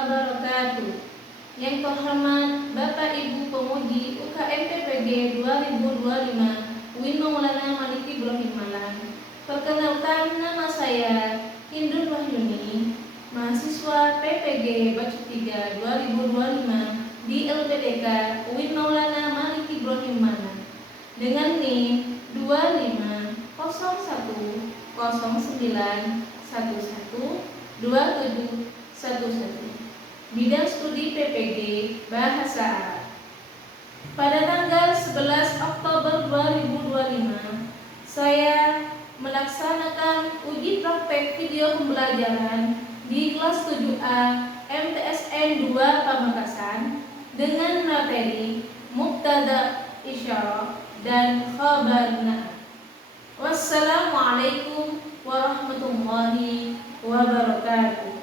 wabarakatuh. Yang terhormat Bapak Ibu Pemuji UKM PPG 2025 UIN Maulana Malik Ibrahim Malang. Perkenalkan, nama saya Hindun Wahyuni, mahasiswa PPG Batch 3 2025 di LPDK UIN Maulana Malik Ibrahim Malang dengan NIM 250109112711. Bidang studi PPG Bahasa Arab. Pada tanggal 11 Oktober 2025, saya melaksanakan uji praktek video pembelajaran di kelas 7A MTSN 2 Pamekasan dengan materi Mubtada Isyarah dan Khabar Na'at. Wassalamualaikum warahmatullahi wabarakatuh.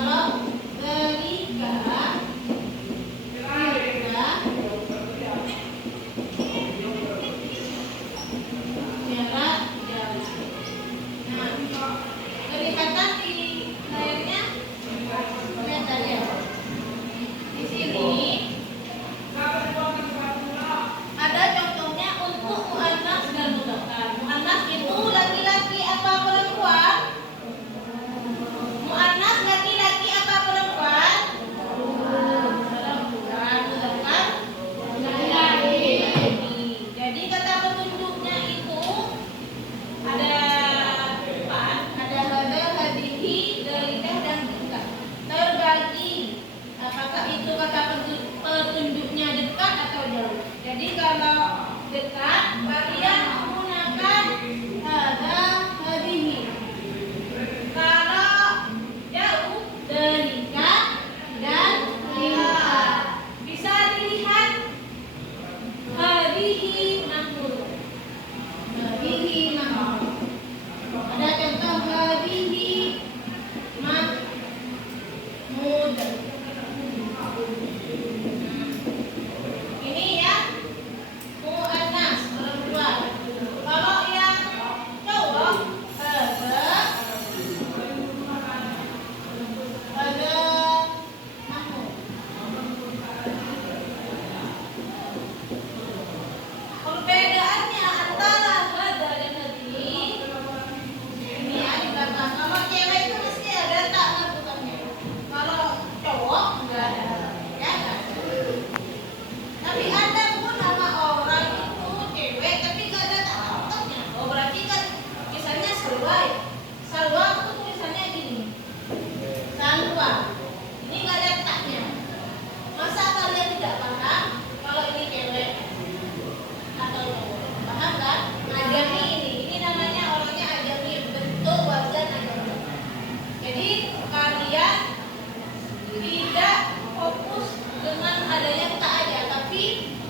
Kalau ketika jarak jauh. Nah, kelihatan di layarnya, kelihatan ya. Di sini ada contohnya untuk muannas dan mudzakkar. Muannas itu laki-laki apa perempuan? Muannas laki-laki apa perempuan? Perempuan. Mudzakkar laki-laki. Jadi kata petunjuknya itu ada empat, ada hada, hadihi, dalikah, dan tilka. Terbagi apakah itu kata petunjuknya dekat atau jauh. Jadi kalau dekat kalian menggunakan hada, hadihi. Kalau jauh dalikah dan tilka. Bisa dilihat hadihi mahmud. Hadihi mahmud. Ada contoh hadihi mahmud. Ini ya muannas perempuan. Kalau yang cowok ada mahmud. Perbedaannya antara hada dan hadihi ini ya di belakang. Kalau cewek itu mesti ada tak marbutannya. Kalau cowok enggak ada. Ya enggak. Tapi ada pun nama orang itu cewek tapi enggak ada tak marbutannya. Oh berarti kan misalnya salwa. Salwa itu tulisannya gini. Salwa. Ini enggak ada taknya. Masa kalian tidak paham kalau ini cewek atau cowok? Paham kan? Ajami ini namanya orangnya ajami, bentuk wazan ajami. Jadi kalian tidak fokus dengan adanya tak aja, tapi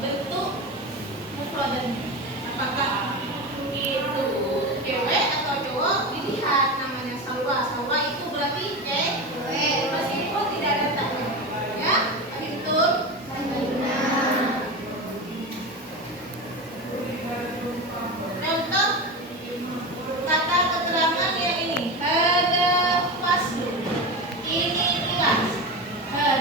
bentuk mufradannya. Apakah itu cewek atau cowok? Dilihat namanya salwa. Salwa itu berarti cewek, meskipun tidak ada taknya. Ya, betul. Contoh kata keterangan yang ini, hada faslu. Ini kelas. Hada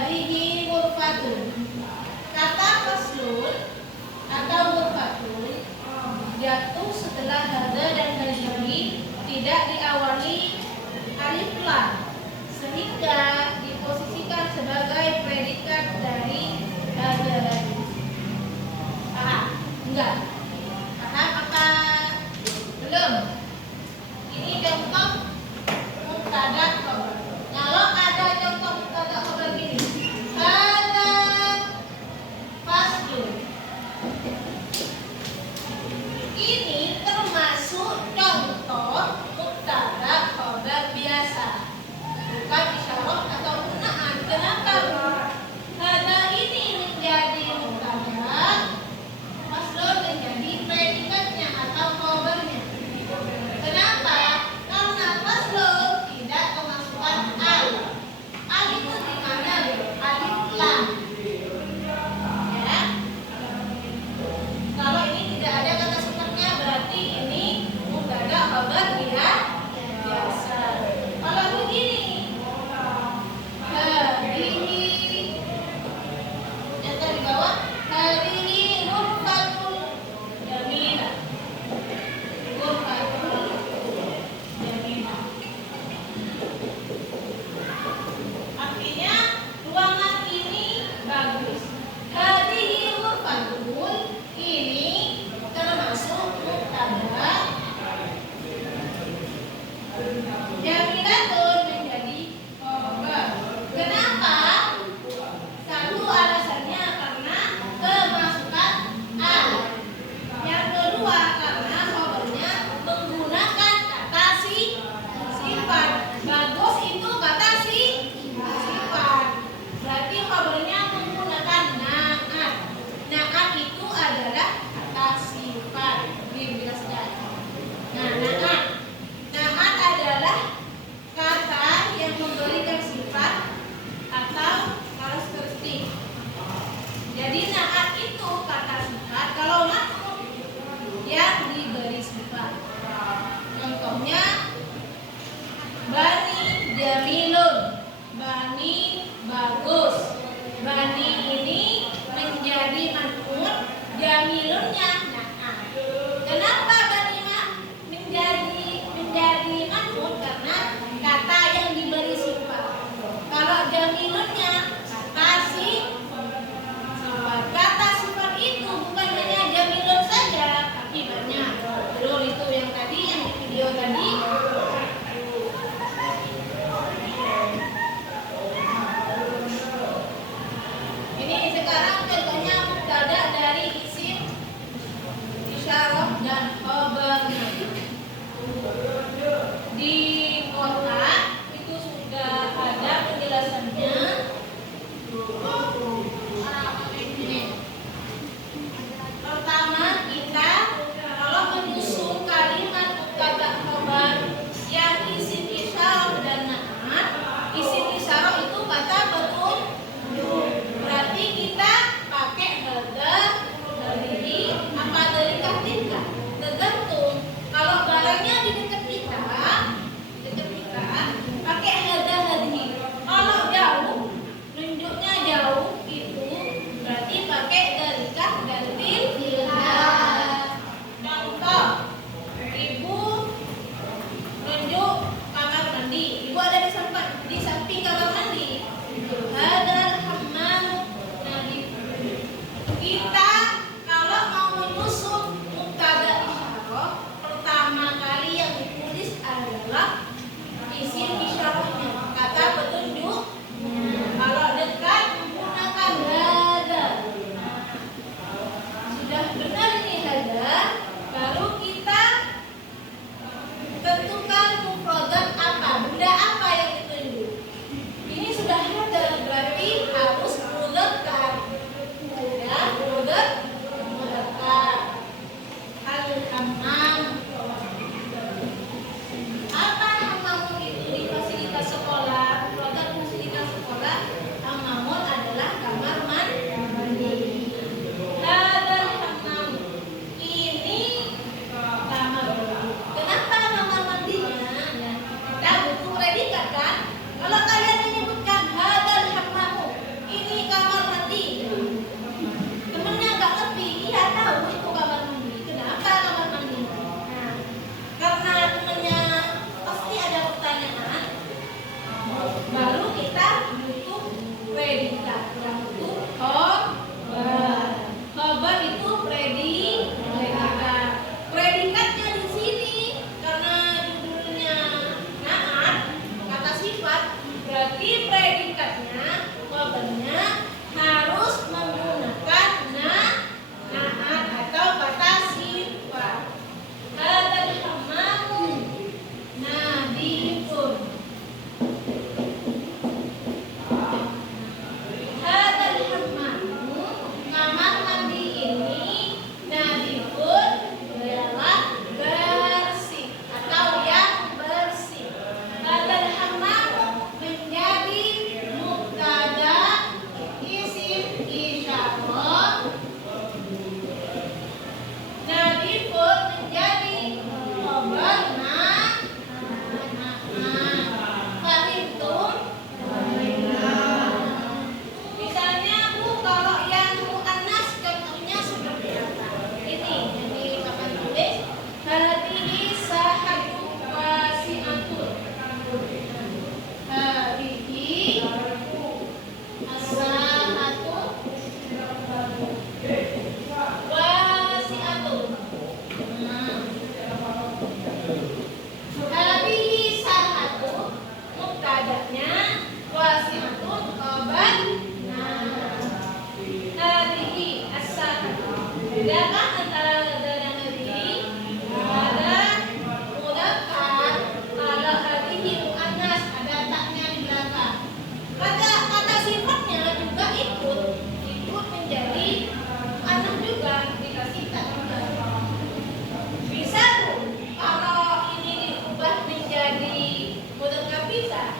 adanya wasiatun khabar hadhihi as-sakat. Bedakan antara hadza dan hadhihi? Ada mudzakkar, kalau hadhihi muannas ada taknya di belakang. Kata sifatnya juga ikut menjadi anak juga dikasih tak juga. Bisa tuh kalau ini diubah menjadi mudzakkar bisa.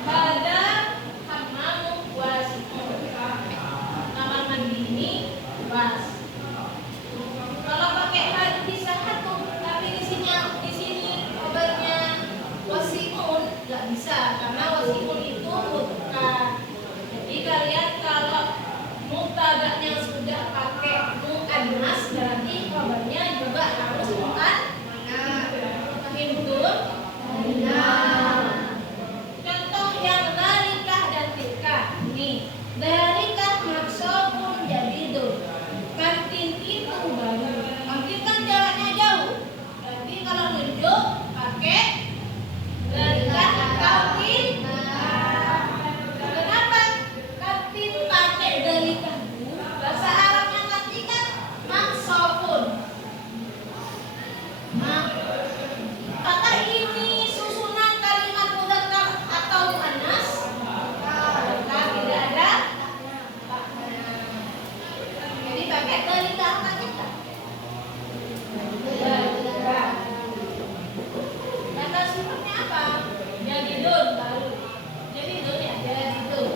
Pada hammamu wasikun, kamar mandi ini was. Kalau pakai hadis satu tapi di sini kabarnya wasikun nggak bisa karena wasikun itu mudzakkar. Jadi kalian kalau mubtada'nya sudah pakai muannas berarti kabarnya juga harus muannas. Paham betul? Contoh yang dalikah dan tilka. Nih, dalikah maksudun jadidun. Kantin itu baru. Kantin kan jaraknya jauh. Jadi kalau nunjuk pakai dalikah atau tilka. Kenapa kantin pakai dalikah? Bahasa Arabnya kantin kan maksudun. Nah, apakah ini susunan kalimat mudzakkar atau muannas? Tidak ada. Jadi pakai dalika apa kita? Dalika. Kata sifatnya apa? Jadidun baru. Jadidun ya, jadidun.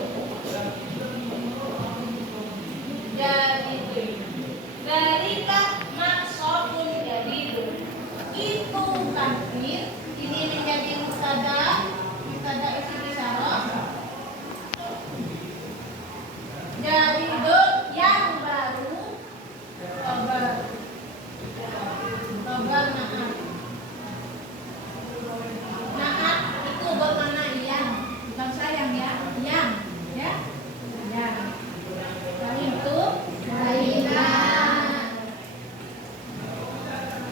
Jadidun. Dalika maksudun jadidun. Itu takdir, ini menjadi mubtada isim isyarah. Jadidun yang baru, khabar naat. Naat itu bermakna yang, bukan sayang ya, yang, ya, yang. Lain itu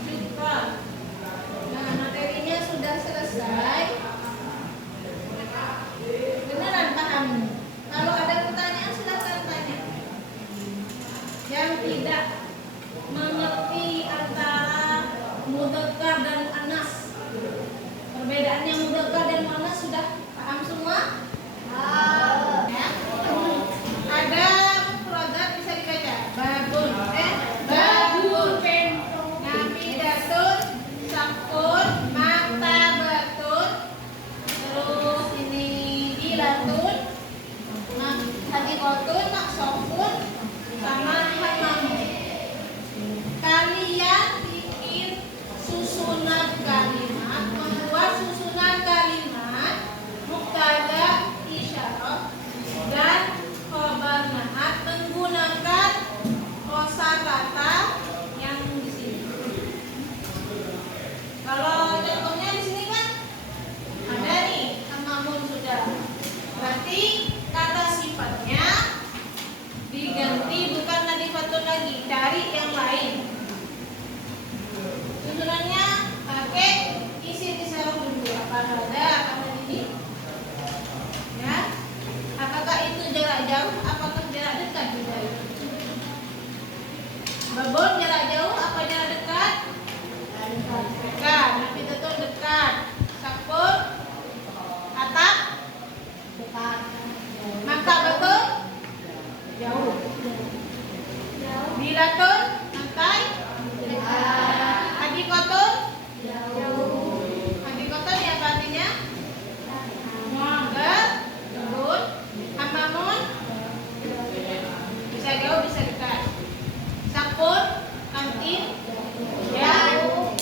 syukran. Nah, materinya sudah selesai. Beneran paham? Kalau ada pertanyaan silakan tanya. Yang tidak mengerti antara mudzakkar dan muannas, perbedaannya mudzakkar dan muannas sudah paham semua? Ya. Ada mufradat bisa dibaca. Babun, nafidatun, sakun, maktabatun, terus ini dilatun, hadiqatun, maksofun, sama hamamu. Kalian bikin susunan kalimat, membuat susunan kalimat mubtada isyarah dan khabar naat menggunakan kosakata yang di sini. Kalau contohnya di sini kan ada nih hamamun sudah. Berarti kata sifatnya diganti, bukan nadifatun lagi, cari yang lain. Susunannya pakai isim isyarah dulu. Apa ada, apa ini? Ya. Apakah itu jarak jauh? Apakah jarak dekat juga? Babon jarak jauh apa jarak dekat? Dekat. Tapi betul dekat. Sakun atap dekat. Maka betul jauh. Bilatun lantai dekat. Hadiqatun jauh. Hadiqatun ya artinya kebun. Hamamun bisa jauh bisa dekat. Sakun kantin jauh.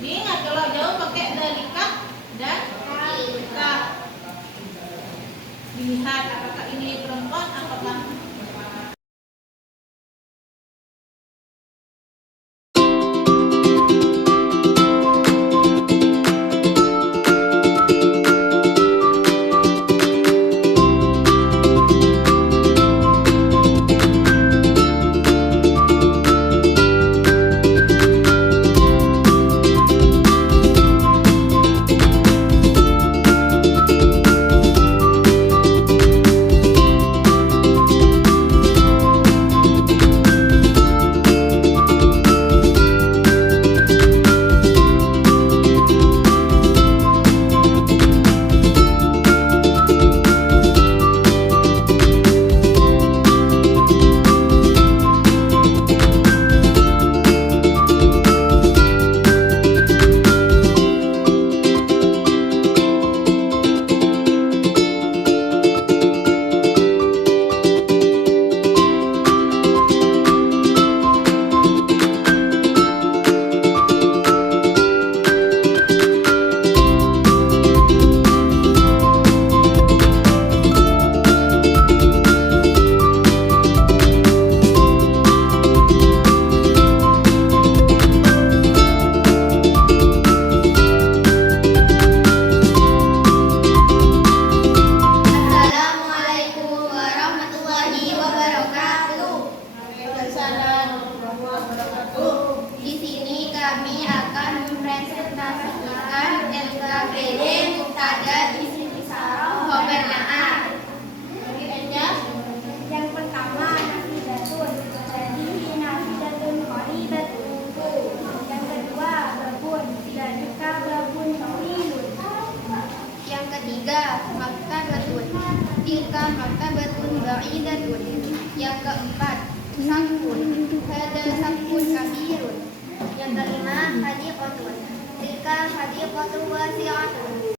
Diingat kalau jauh pakai dalika dan tilka. Dilihat apakah ini perempuan apakah ketiga, maktabatun. Tilka maktabatun ba'idatun. Yang keempat, safun. Hada safun kabirun. Yang kelima, hadiqatun. Tilka hadiqatun wasi'atun.